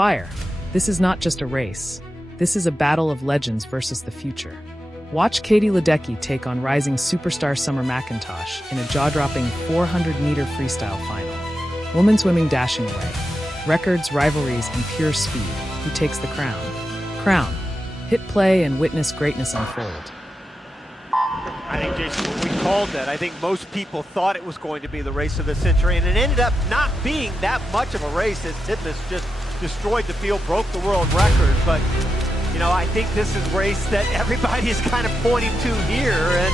fire. This is not just a race. This is a battle of legends versus the future. Watch Katie Ledecky take on rising superstar Summer McIntosh in a jaw-dropping 400-meter freestyle final. Women swimming dashing away. Records, rivalries, and pure speed. Who takes the crown? Crown. Hit play and witness greatness unfold. I think, Jason, we called that. I think most people thought it was going to be the race of the century, and it ended up not being that much of a race as Titmus just destroyed the field, broke the world record. But, you know, I think this is a race that everybody is kind of pointing to here, and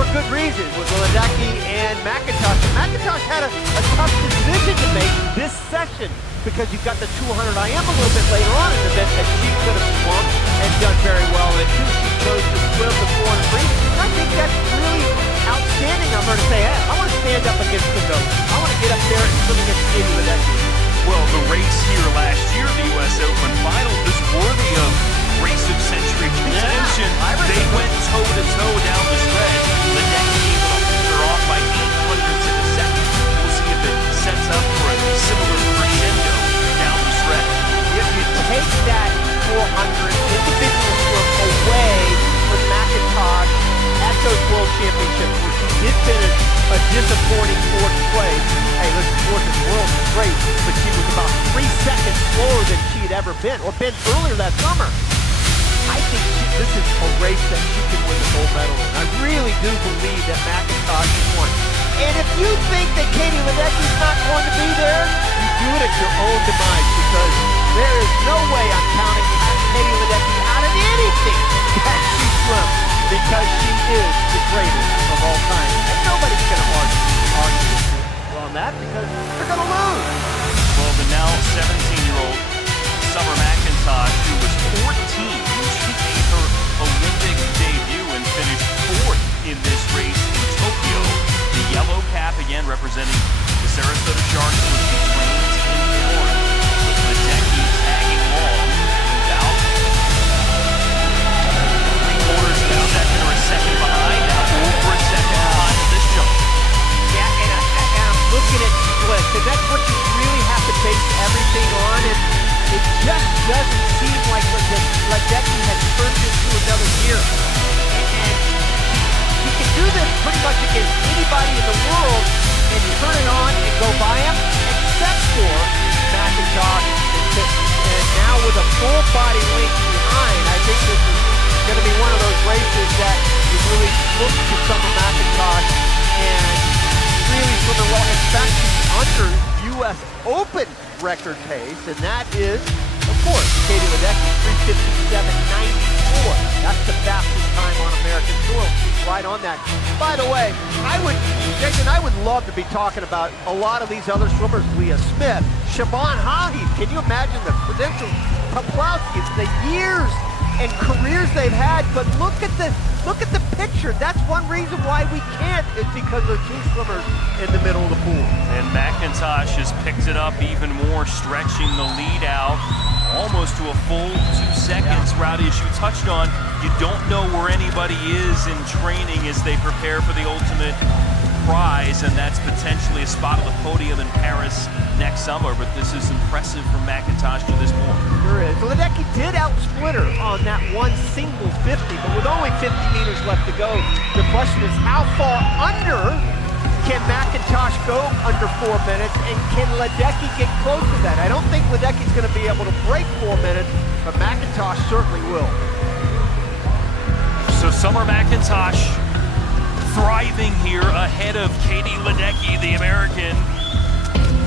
for good reason, with Ledecky and McIntosh. And McIntosh had a tough decision to make this session, because you've got the 200 IM a little bit later on in the event that she could have swum and done very well in it too. She chose to swim the 400 free. I think that's really outstanding of her to say, hey, I want to stand up against the GOAT. I want to get up there and swim against Katie Ledecky. Well, the race here last year, the U.S. Open final, is worthy of race of century contention. They went toe-to-toe down the stretch. Ledecky able to hold her off by 800ths in a second. We'll see if it sets up for a similar crescendo down the stretch. If you take that 400 individual swim away from McIntosh at those World Championships, where she did finish a disappointing fourth place. Hey, listen, fourth in the world is great, but she was about 3 seconds slower than she'd ever been, or been earlier that summer. I think this is a race that she can win the gold medal in. I really do believe that McIntosh has won. And if you think that Katie Ledecky's not going to be there, you do it at your own demise, because there is no way I'm counting Katie Ledecky out of anything that she swims, because she is the greatest of all time. And nobody's going to argue on that, because they're going to lose. Well, the now 17-year-old Summer McIntosh, who was 14 when she made her Olympic debut and finished 4th in this race in Tokyo. The yellow cap again representing the Sarasota Sharks, which she trains in Florida. With Ledecky tagging along about 3/4 down, second or a second behind, now over a second behind in this jump. Yeah, and I'm looking at splits, and that's what you really have to base everything on, and it just doesn't seem like Ledecky has turned into another gear. And you can do this pretty much against anybody in the world and turn it on and go by him, except for McIntosh and Titmus. And now with a full body link behind, I think this is going to be one of those races that you really look to Summer McIntosh and really swimming well. In fact, she's under U.S. Open record pace, and that is, of course, Katie Ledecky, 3:57.94. That's the fastest time on American soil. She's right on that. By the way, Jason, I would love to be talking about a lot of these other swimmers, Leah Smith, Siobhan Hahi. Can you imagine the credentials? Poplawski, the years and careers they've had, but look at the picture. That's one reason why we can't, is because there's two swimmers in the middle of the pool. And McIntosh has picked it up even more, stretching the lead out almost to a full 2 seconds. Yeah. Rowdy, as you touched on, you don't know where anybody is in training as they prepare for the ultimate prize, and that's potentially a spot on the podium in Paris next summer, but this is impressive from McIntosh to this point. Sure is. Ledecky did outsplit her on that one single 50, but with only 50 meters left to go, the question is how far under can McIntosh go under 4 minutes, and can Ledecky get close to that? I don't think Ledecky's going to be able to break 4 minutes, but McIntosh certainly will. So Summer McIntosh thriving here ahead of Katie Ledecky, the American,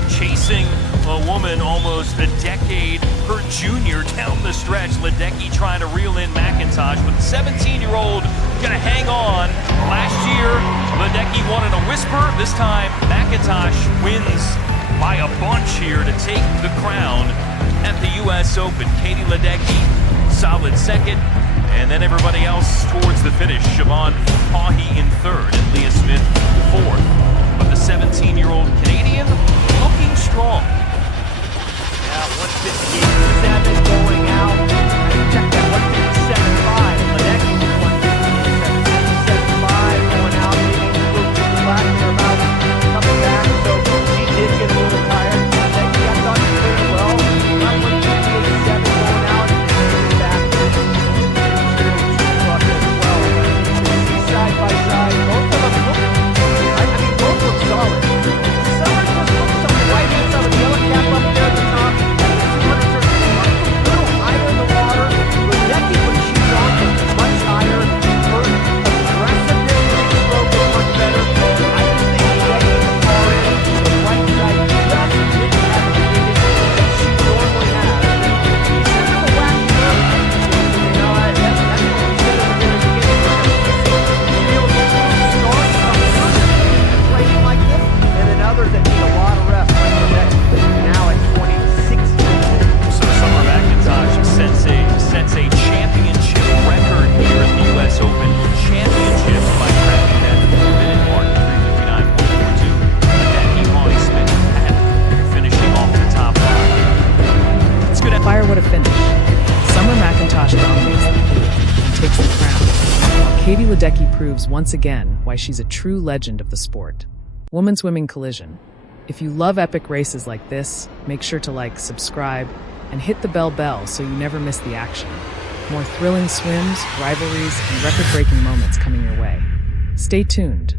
chasing a woman almost a decade her junior down the stretch. Ledecky trying to reel in McIntosh, but the 17-year-old gonna hang on. Last year, Ledecky won in a whisper. This time, McIntosh wins by a bunch here to take the crown at the U.S. Open. Katie Ledecky, solid second. And then everybody else towards the finish. Siobhan Hahi in third and Leah Smith fourth. But the 17-year-old Canadian looking strong. Yeah, 158.7 going out. Check that, 157.5. Ledecky, 157.5 going out. Leading a little too flat for about coming back. So she did get a little tired. Ledecky, I thought she played well. Not 158. Fire, what a finish. Summer McIntosh dominates the pool and takes the crown, while Katie Ledecky proves once again why she's a true legend of the sport. Women's swimming collision. If you love epic races like this, make sure to like, subscribe, and hit the bell so you never miss the action. More thrilling swims, rivalries, and record-breaking moments coming your way. Stay tuned.